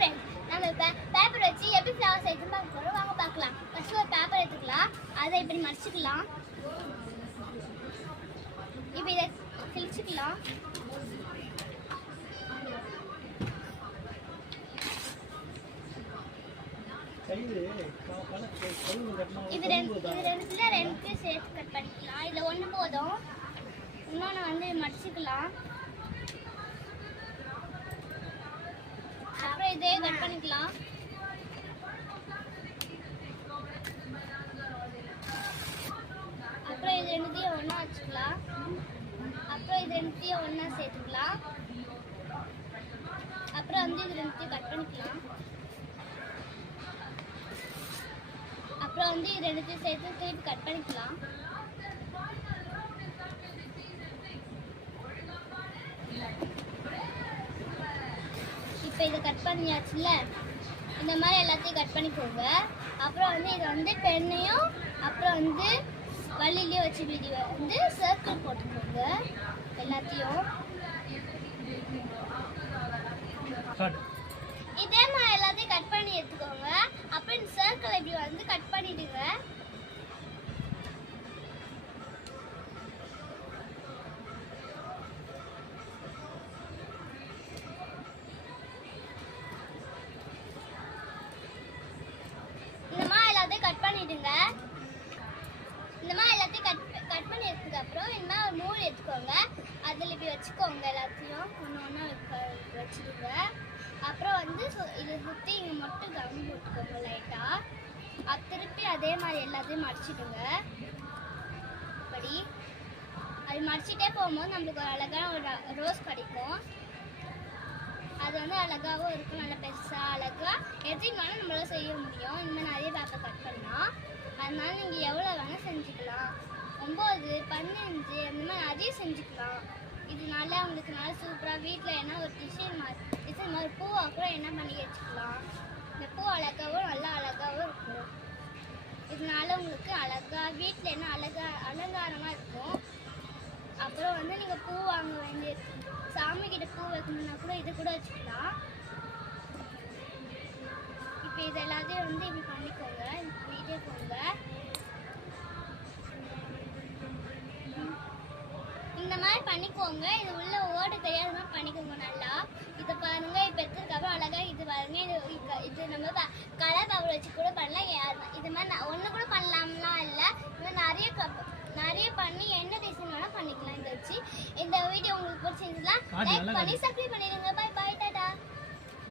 Friends, நம்ம இப்போ paper வச்சு எப்படி ஃப்ளவர் செய்யணும்னு பார்க்க போகிறோம். வாங்க பார்க்கலாம். ஃபர்ஸ்ட் ஒரு பேப்பர் எடுத்துக்கலாம். அதை இப்படி மடிச்சுக்கலாம். இப்போ இதை கிழிச்சுக்கலாம். இது ரெண்டுத்துல ரெண்டுத்தையும் சேர்த்து கட் பண்ணிக்கலாம். இதில் ஒன்று போதும். இன்னொன்று வந்து மடிச்சுக்கலாம். அப்புறம் இதே கட் பண்ணிக்கலாம். அப்புறம் இது ரெண்டுத்தையும் ஒன்றா வச்சுக்கலாம். அப்புறம் இது ரெண்டுத்தையும் ஒன்றா சேர்த்துக்கலாம். அப்புறம் வந்து இது ரெண்டுத்தையும் கட் பண்ணிக்கலாம். அப்புறம் வந்து இது ரெண்டுத்தையும் சேர்த்து திருப்பி கட் பண்ணிக்கலாம். இப்போ இதை கட் பண்ணியாச்சுல, இந்த மாதிரி எல்லாத்தையும் கட் பண்ணிக்கோங்க. அப்புறம் வந்து இதை வந்து பெண்ணையும் அப்புறம் வந்து வள்ளிலையும் வச்சு மீதி வந்து சர்க்கிள் போட்டுக்கோங்க எல்லாத்தையும். இதே மாதிரி எல்லாத்தையும் கட் பண்ணி எடுத்துக்கோங்க. அப்புறம் இந்த சர்க்கிள் இப்படி வந்து கட் பண்ணிடுங்க. இந்த மாதிரி எல்லாத்தையும் கட் பண்ணிடுங்க. இந்த மாதிரி எல்லாத்தையும் கட் பண்ணி எடுத்ததுக்கு அப்புறம் இந்த மாதிரி ஒரு நூல் எடுத்துக்கோங்க. அதில் இப்படி வச்சுக்கோங்க. எல்லாத்தையும் ஒன்று ஒன்றா வச்சுடுங்க. அப்புறம் வந்து இதை சுற்றி இங்கே மட்டும் கம் போட்டுக்கோங்க லைட்டாக. திருப்பி அதே மாதிரி எல்லாத்தையும் மடிச்சிடுங்க. இப்படி அது மடிச்சிட்டே போகும்போது நம்மளுக்கு ஒரு அழகான ஒரு ரோஸ் கிடைக்கும். அது வந்து அழகாகவும் இருக்கும். நல்லா பெருசாக அழகாக எடுத்துக்கினாலும் நம்மளால செய்ய முடியும். இந்த மாதிரி நிறைய பேப்பர் கட் பண்ணால். அதனால நீங்கள் எவ்வளோ வேணால் செஞ்சுக்கலாம். 9, 15 அந்த மாதிரி நிறைய செஞ்சுக்கலாம். இதனால உங்களுக்கு நல்லா சூப்பராக வீட்டில் என்ன ஒரு டிசைன் மாதிரி பூவாக கூட என்ன பண்ணி வச்சுக்கலாம். இந்த பூ அழகாகவும் நல்லா அழகாகவும் இருக்கும். இதனால உங்களுக்கு அழகாக வீட்டில் என்ன அலங்காரமாக இருக்கும். அப்புறம் வந்து நீங்கள் பூ வாங்க வேண்டிய சாமிக்கிட்ட பூ வைக்கணும்னா கூட இது கூட வச்சுக்கலாம். இப்போ இது எல்லாத்தையும் வந்து இப்படி பண்ணிக்கோங்க. பண்ணிட்டே போங்க. இந்த மாதிரி பண்ணிக்கோங்க. இது உள்ள ஓட தெரியாத மாதிரி பண்ணிக்கோங்க நல்லா. இதை பாருங்க. இப்போ எடுத்ததுக்கப்புறம் அழகாக இது பாருங்க. இது நம்ம கலர் பேப்பர் வச்சு கூட பண்ணலாம். இது மாதிரி ஒன்று கூட பண்ணலாம்லாம் இல்லை. இது நிறைய பண்ணி என்ன டிசைன் வேணால் பண்ணிக்கலாம். இதை வச்சு இந்த வீடியோ உங்களுக்கு பிடிச்சிருந்துச்சுன்னா லைக் பண்ணி சப்ஸ்கிரைப் பண்ணிடுங்க. பாய் பாய்.